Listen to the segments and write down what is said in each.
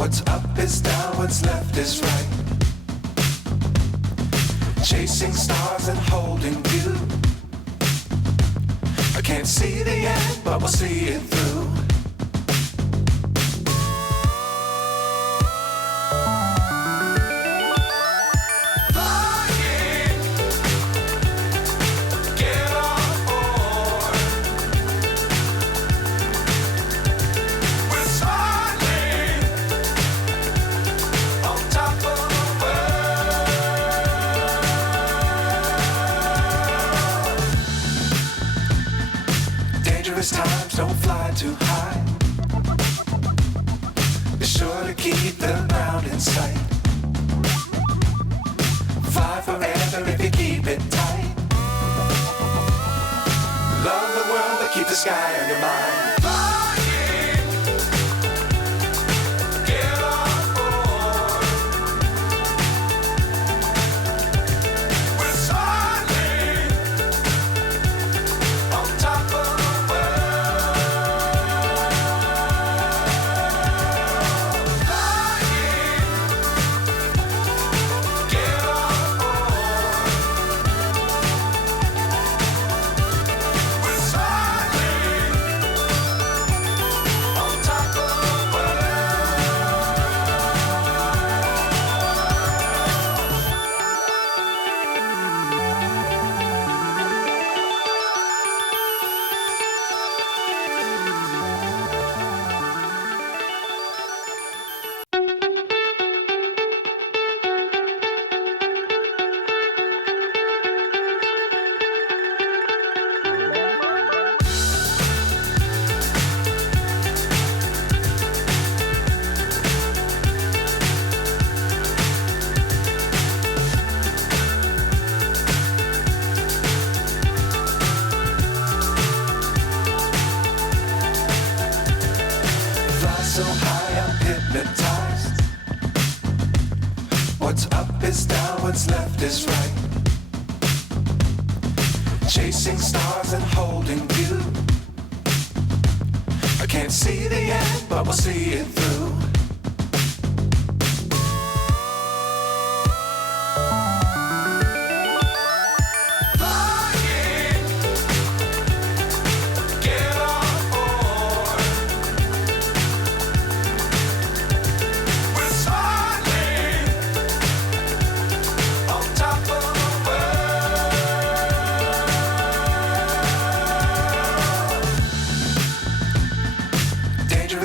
What's up is down, what's left is right. Chasing stars and holding you. I can't see the end, but we'll see it through. Times don't fly too high. Be sure to keep the ground in sight. Fly forever if you keep it tight. Love the world but keep the sky on your mind. So high I'm hypnotized. What's up is down, what's left is right. Chasing stars and holding you. I can't see the end, but we'll see it through.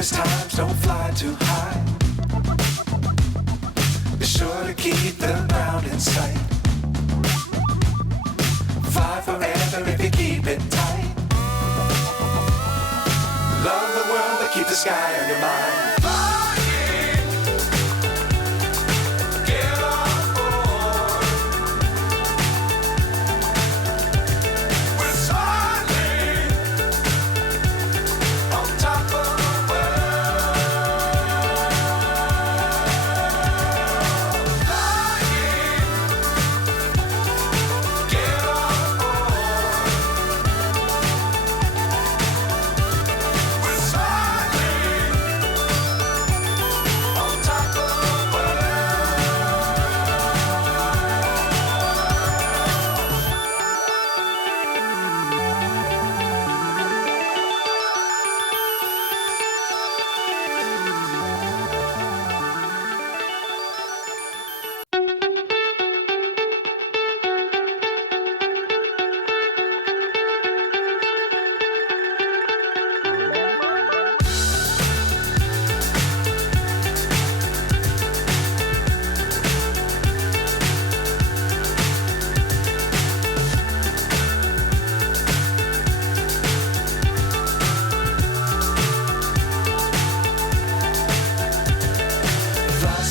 Times don't fly too high. Be sure to keep the ground in sight. Fly forever if you keep it tight. Love the world but keep the sky on your mind.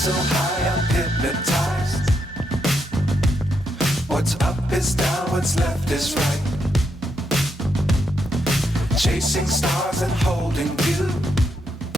So high I'm hypnotized. What's up is down, what's left is right. Chasing stars and holding you.